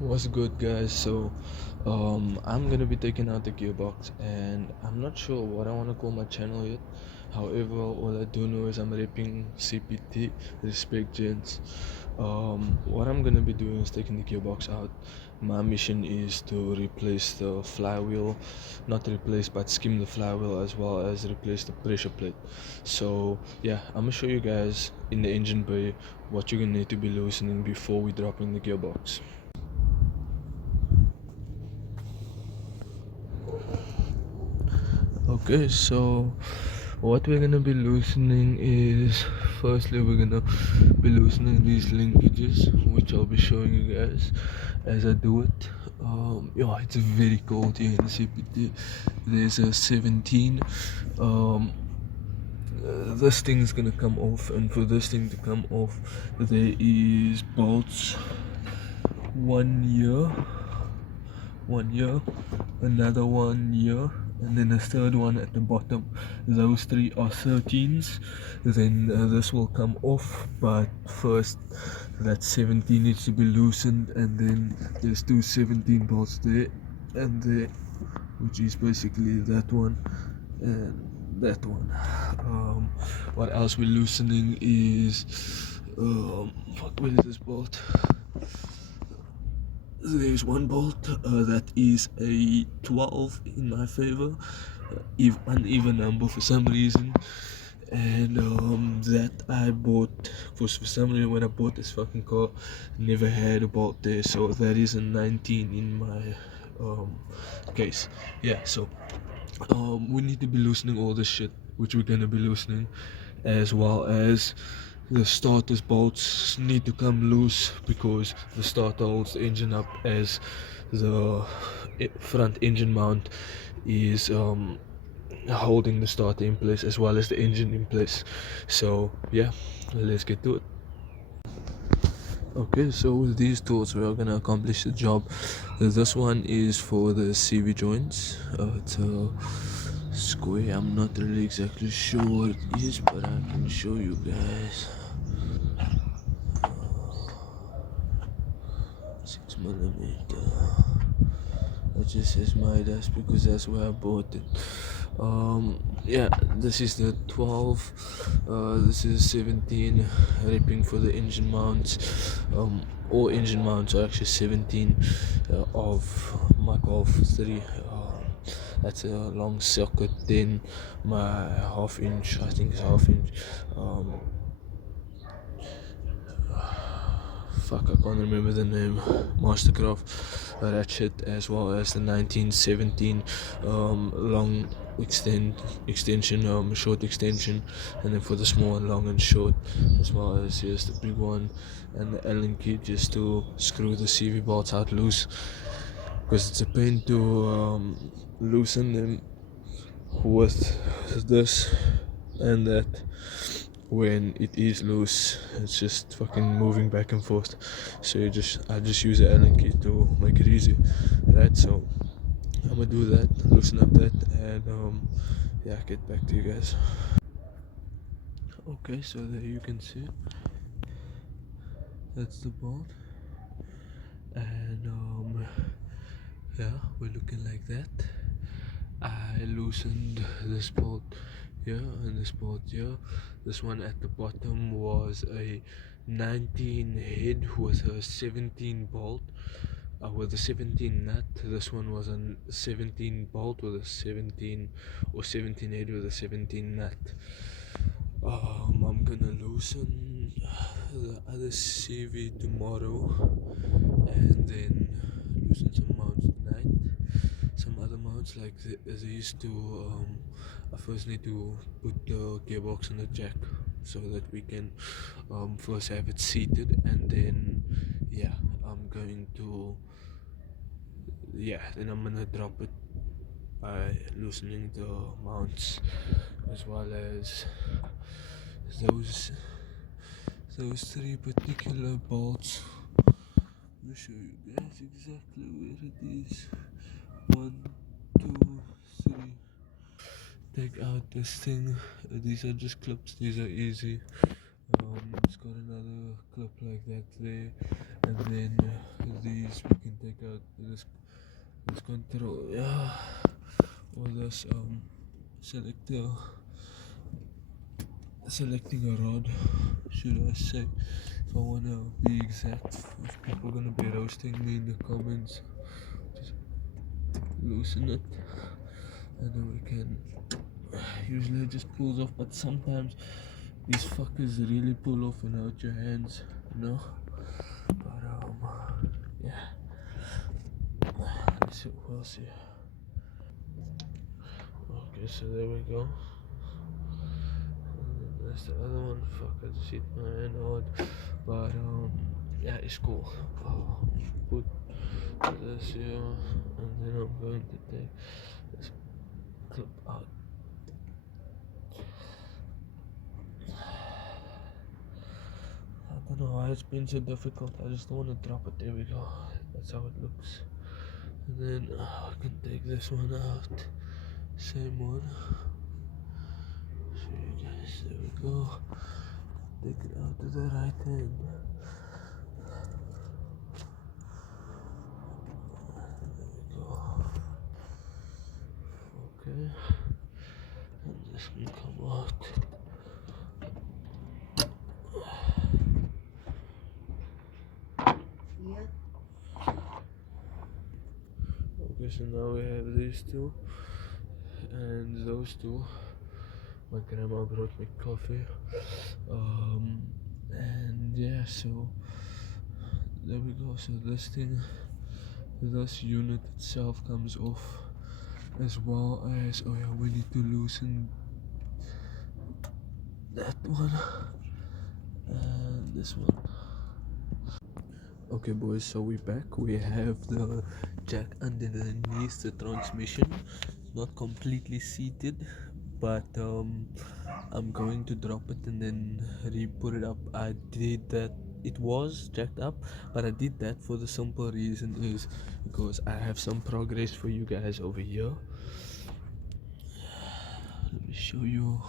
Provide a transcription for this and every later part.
What's good, guys? I'm gonna be taking out the gearbox, and I'm not sure what I want to call my channel yet. However, all I do know is I'm rapping CPT, respect gents. What I'm gonna be doing is taking the gearbox out. My mission is to replace the flywheel, not replace, but skim the flywheel, as well as replace the pressure plate. So yeah, I'm gonna show you guys in the engine bay what you're gonna need to be loosening before we drop in the gearbox. Okay, so what we're gonna be loosening is, firstly we're gonna be loosening these linkages, which I'll be showing you guys as I do it. Yeah, it's very cold here in the CPT. There's a 17. This thing's gonna come off, and for this thing to come off, there is bolts 1 year, another 1 year, and then a third one at the bottom. Those three are 13s. Then this will come off, but first that 17 needs to be loosened, and then there's two 17 bolts there and there, which is basically that one and that one. What else we're loosening is where is this bolt? There's one bolt that is a 12 in my favor, uneven number for some reason, and that I bought because for some reason when I bought this fucking car, never had a bolt there, so that is a 19 in my case. Yeah, so we need to be loosening all this shit, which we're gonna be loosening, as well as the starter's bolts need to come loose, because the starter holds the engine up, as the front engine mount is holding the starter in place as well as the engine in place. So yeah, let's get to it. Okay, so with these tools we are gonna accomplish the job. This one is for the CV joints. It's a square. I'm not really exactly sure what it is, but I can show you guys. 6mm. It just says Midas because that's where I bought it. Yeah, this is the 12. This is 17. Ripping for the engine mounts. All engine mounts are actually 17 of my Golf 3. That's a long socket. Then my half-inch, I think it's half-inch. Fuck, I can't remember the name. Mastercraft ratchet, as well as the 1917 long extension, short extension, and then for the small and long and short, as well as here's the big one, and the Allen key just to screw the CV bolts out loose, because it's a pain to loosen them with this and that. When it is loose, it's just fucking moving back and forth, so I just use the Allen key to make it easy, right? So I'm gonna do that, loosen up that, and yeah, get back to you guys. Okay, so there you can see that's the bolt, and yeah, we're looking like that. I loosened this bolt here and this bolt here. This one at the bottom was a 19 head with a 17 bolt with a 17 nut. This one was a 17 bolt with a 17 or 17 head with a 17 nut. I'm gonna loosen the other CV tomorrow, and then loosen like these two, I first need to put the gearbox on the jack so that we can first have it seated, and then yeah, I'm going to then I'm gonna drop it by loosening the mounts, as well as those those three particular bolts. Let me show you guys exactly where it is. 1, 2, 3. Take out this thing. These are just clips. These are easy. It's got another clip like that there, and then these we can take out. This control. Yeah. Or this selector. Selecting a rod, should I say, if I wanna be exact. If people are gonna be roasting me in the comments, just loosen it, and then we can. Usually it just pulls off, but sometimes these fuckers really pull off and out your hands, you know. But yeah. Let's see what else here. Okay, so there we go. That's the other one. Fuck, I just hit my hand hard. But yeah, it's cool. Put this here, and then I'm going to take this clip out. I don't know why it's been so difficult. I just don't want to drop it. There we go. That's how it looks. And then I can take this one out. Same one. Show you guys. There we go. Take it out to the right hand. There we go. Okay. And this can come out. Okay, so now we have these two and those two. My grandma brought me coffee, and yeah, so there we go. So this unit itself comes off, as well as, oh yeah, we need to loosen that one and this one. Okay boys, so we're back. We have the jack underneath the transmission, not completely seated, but I'm going to drop it and then re-put it up. I did that. It was jacked up, but I did that for the simple reason is because I have some progress for you guys over here. Let me show you.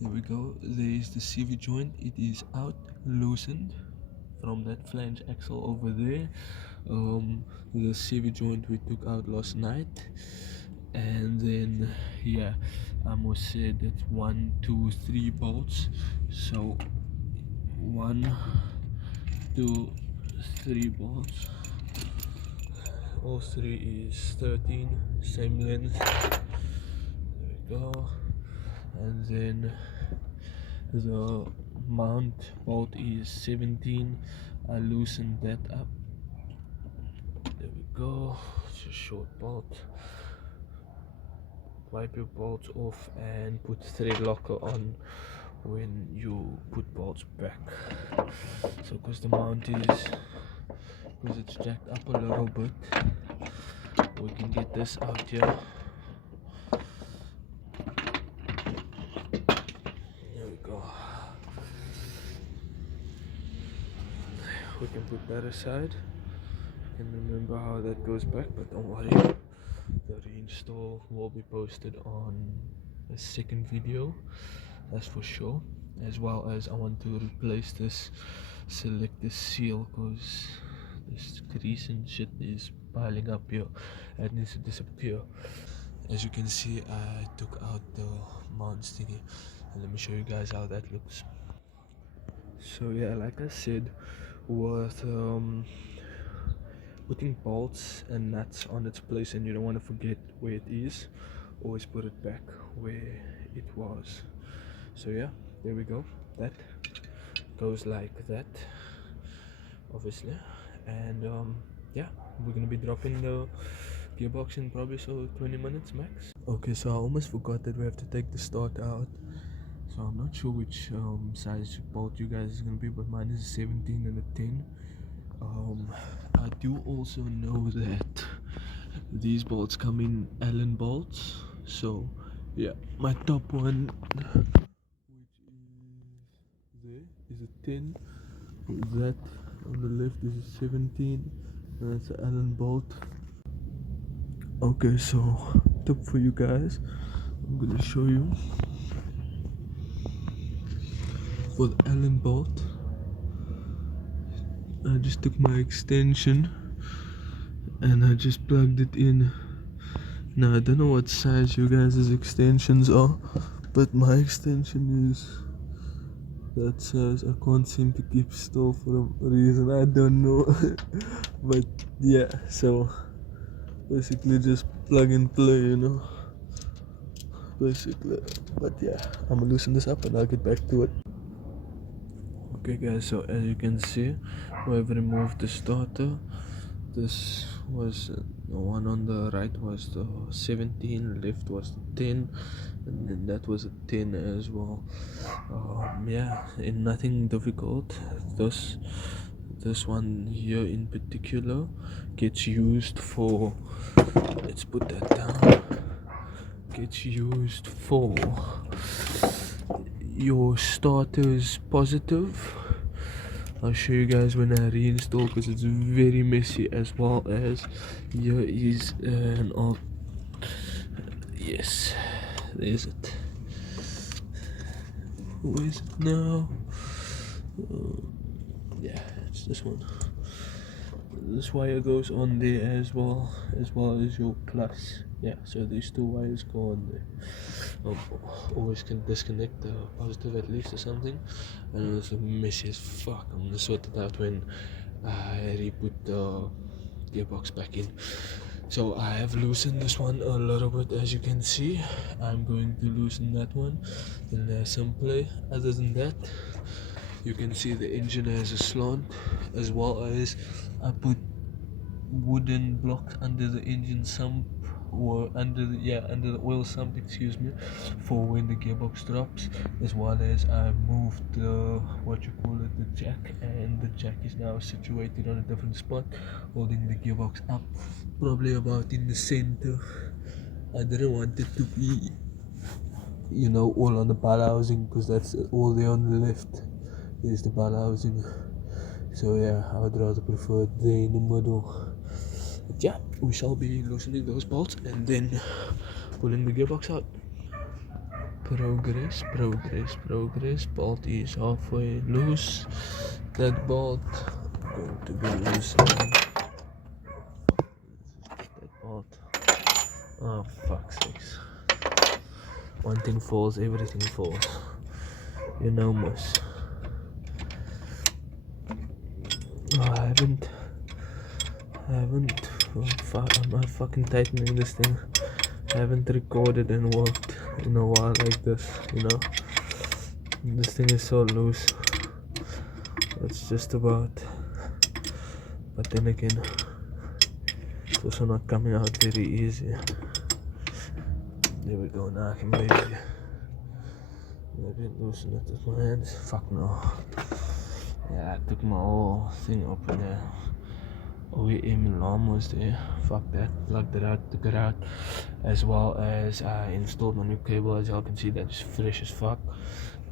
There we go. There is the CV joint. It is out, loosened from that flange axle over there. The CV joint we took out last night, and then yeah, I must say that 1, 2, 3 bolts. So 1, 2, 3 bolts. All 3 is 13, same length. There we go. And then the mount bolt is 17. I loosened that up. There we go. It's a short bolt. Wipe your bolts off and put thread locker on when you put bolts back. So because the mount is, because it's jacked up a little bit, we can get this out here. There we go. We can put that aside. I can remember how that goes back, but don't worry. The reinstall will be posted on a second video, that's for sure. As well as I want to replace this selector seal because this grease and shit is piling up here. It needs to disappear. As you can see, I took out the mount thingy, and let me show you guys how that looks. So yeah, like I said, with putting bolts and nuts on its place, and you don't want to forget where it is, always put it back where it was. So yeah, there we go. That goes like that, obviously. And yeah, we're gonna be dropping the gearbox in probably 20 minutes max. Okay, so I almost forgot that we have to take the starter out. So I'm not sure which size bolt you guys is gonna be, but mine is a 17 and a 10. I do also know that these bolts come in Allen bolts. So yeah, my top one, which is there, is a 10. That on the left is a 17, and that's an Allen bolt. Okay, so tip for you guys, I'm gonna show you. For the Allen bolt, I just took my extension and I just plugged it in. Now I don't know what size you guys' extensions are, but my extension is that size. I can't seem to keep still for a reason, I don't know. But yeah, so basically just plug and play, you know, basically. But yeah, I'm gonna loosen this up and I'll get back to it. Okay guys, so as you can see, we have removed the starter. This was the one on the right was the 17, left was the 10, and then that was a 10 as well. Yeah, and nothing difficult. This one here in particular gets used for, let's put that down, gets used for your starter's positive. I'll show you guys when I reinstall because it's very messy, as well as here is an yes, there's it. Where is it now? Yeah, it's this one. This wire goes on there as well as your plus. Yeah, so these two wires go on there. Always can disconnect the positive at least or something. And it's messy as fuck. I'm gonna sort it out when I re-put the gearbox back in. So I have loosened this one a little bit, as you can see. I'm going to loosen that one in some play. Other than that, you can see the engine has a slant, as well as I put wooden blocks under the engine sump, or under the oil sump, excuse me, for when the gearbox drops, as well as I moved the the jack, and the jack is now situated on a different spot, holding the gearbox up, probably about in the center. I didn't want it to be, you know, all on the ball housing, because that's all there on the left is the ball housing. So yeah, I would rather prefer it there in the middle. But yeah, we shall be loosening those bolts and then pulling the gearbox out. Progress. Bolt is halfway loose. That bolt going to be loose. That bolt. Oh fuck's sakes. One thing falls, everything falls. You know, Mus. I haven't. I'm not fucking tightening this thing. I haven't recorded and worked in a while like this, you know. This thing is so loose. It's just about. But then again, it's also not coming out very easy. There we go. Now I can maybe loosen it with my hands. Fuck no. Yeah, I took my whole thing open there. OEM alarm was there. Fuck that. Plugged it out, took it out. As well as I installed my new cable. As y'all can see, that's fresh as fuck.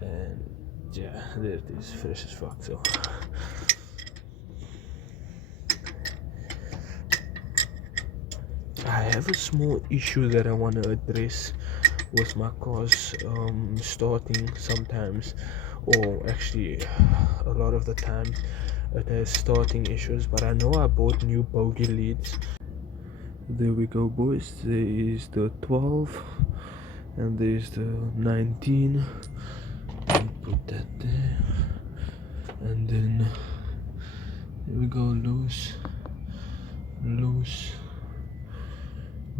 And yeah, there it is, fresh as fuck. So I have a small issue that I want to address with my cars starting sometimes, or actually a lot of the time it has starting issues. But I know I bought new bogie leads. There we go, boys. There is the 12 and there's the 19. Put that there, and then there we go. Loose.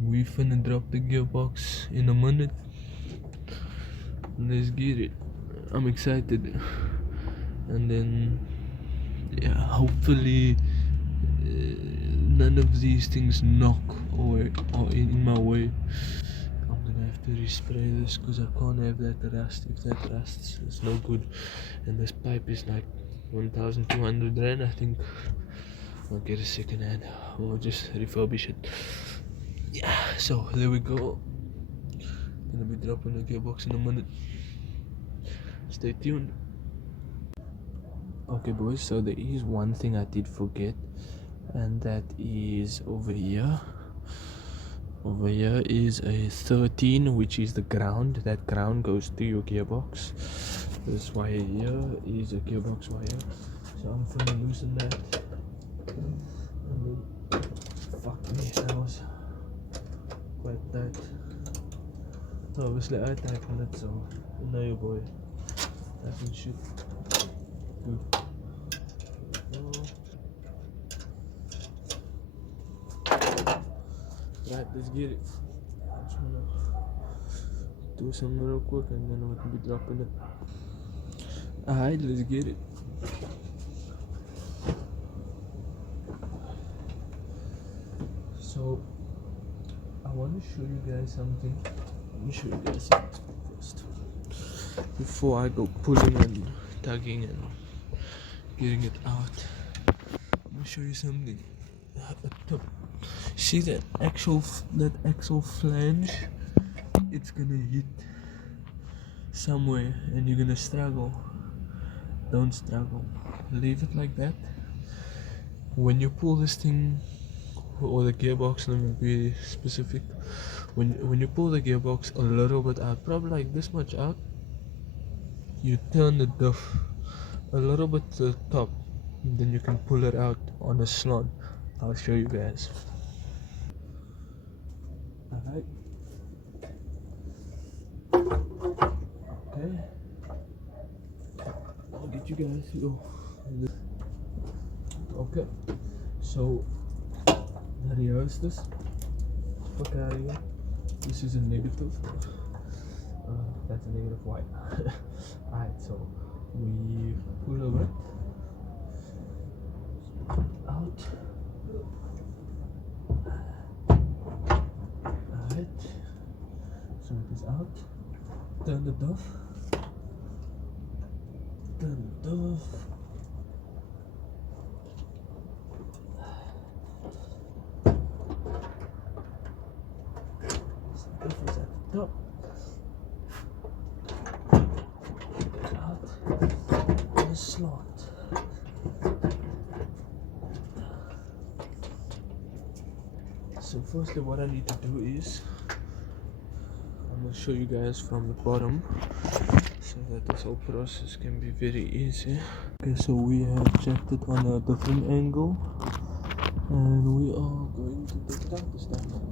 We finna drop the gearbox in a minute. Let's get it. I'm excited. And then yeah, hopefully none of these things knock or in my way, I'm gonna have to respray this because I can't have that rust. If that rusts, it's no good. And this pipe is like 1,200 rand, I think. I'll get a second hand or just refurbish it. Yeah, so there we go. Gonna be dropping the gearbox in a minute. Stay tuned. Okay boys, so there is one thing I did forget, and that is over here. Over here is a 13, which is the ground. That ground goes to your gearbox. This wire here is a gearbox wire, so I'm gonna loosen that. And then, fuck me, that was quite tight. Obviously I tightened it, so now your boy tighten shit. Good. Right, let's get it. I just wanna do something real quick and then we can be dropping it. Alright, let's get it. So I want to show you guys something. Let me show you guys something first before I go pulling and tugging and getting it out. I'm gonna show you something. See that actual flange? It's gonna hit somewhere and you're gonna struggle. Don't struggle. Leave it like that. When you pull this thing, or the gearbox, let me be specific. When you pull the gearbox a little bit out, probably like this much out, you turn the diff a little bit to the top, and then you can pull it out on a slot. I'll show you guys. Alright. Okay. I'll get you guys to okay. So here is this. Okay. This is a negative. That's a negative white. Alright, so we pull over it out. Alright, so it is out. Turn the diff. Turn the diff. So the diff is at the top. Out the slot. So firstly, what I need to do is I'm going to show you guys from the bottom so that this whole process can be very easy. Okay, so we have checked it on a different angle and we are going to take it out this time.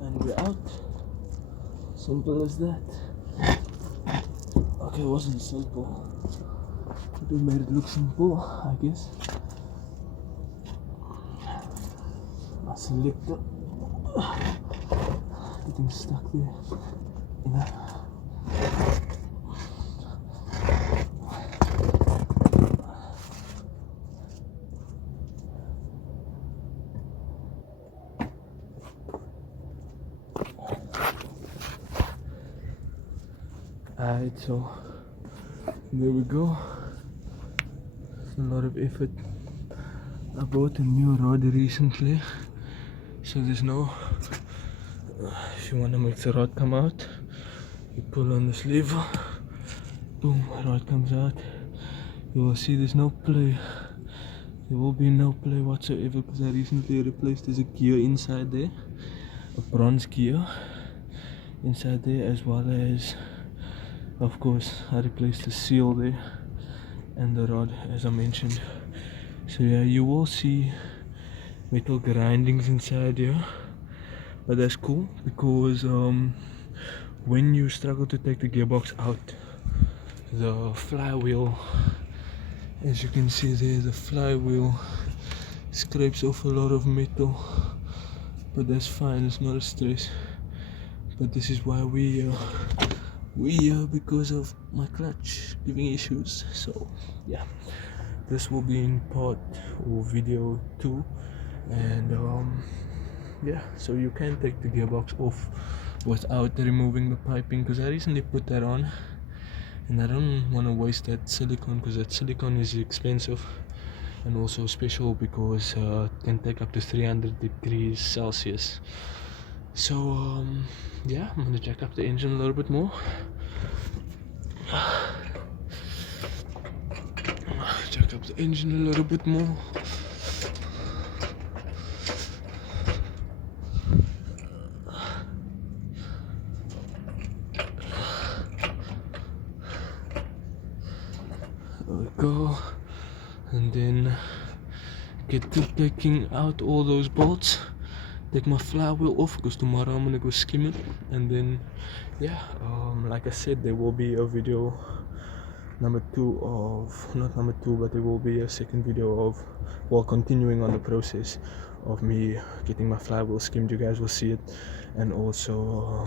And we're out. Simple as that. Okay, it wasn't simple. We made it look simple, I guess. My selector getting stuck there. Alright, so there we go. It's a lot of effort. I bought a new rod recently, so there's no if you want to make the rod come out, you pull on this lever, boom, rod comes out. You will see there's no play. There will be no play whatsoever because I recently replaced there's a gear inside there, a bronze gear, inside there, as well as, of course, I replaced the seal there and the rod, as I mentioned. So yeah, you will see metal grindings inside here, but that's cool because when you struggle to take the gearbox out, the flywheel, as you can see there, the flywheel scrapes off a lot of metal, but that's fine, it's not a stress. But this is why we because of my clutch giving issues. So yeah, this will be in part or video 2, and yeah, so you can take the gearbox off without removing the piping, because I recently put that on and I don't want to waste that silicone, because that silicone is expensive and also special because it can take up to 300 degrees Celsius. So yeah, I'm gonna jack up the engine a little bit more. Jack up the engine a little bit more. There we go. And then get to taking out all those bolts. Take my flywheel off because tomorrow I'm gonna go skim it. And then yeah, like I said, there will be a video number 2 of, not number 2, but there will be a second video of, well, continuing on the process of me getting my flywheel skimmed. You guys will see it. And also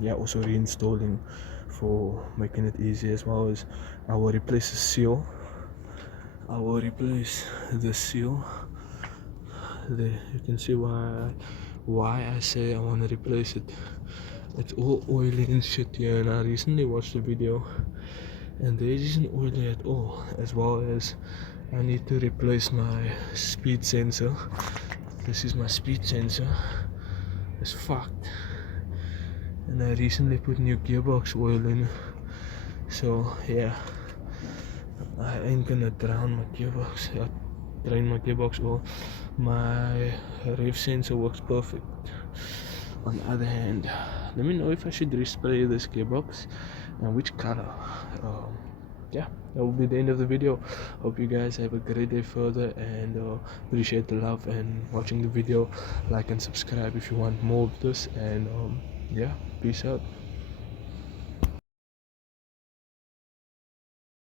yeah, also reinstalling for making it easy, as well as I will replace the seal. I will replace the seal there. You can see why I say I want to replace it. It's all oily and shit here, and I recently watched the video and there isn't oily at all. As well as I need to replace my speed sensor. This is my speed sensor. It's fucked, and I recently put new gearbox oil in, so yeah, I ain't gonna drain my gearbox oil. My rev sensor works perfect. On the other hand, let me know if I should respray this gearbox and which color. Yeah, that will be the end of the video. Hope you guys have a great day further, and appreciate the love and watching the video. Like and subscribe if you want more of this, and yeah, peace out.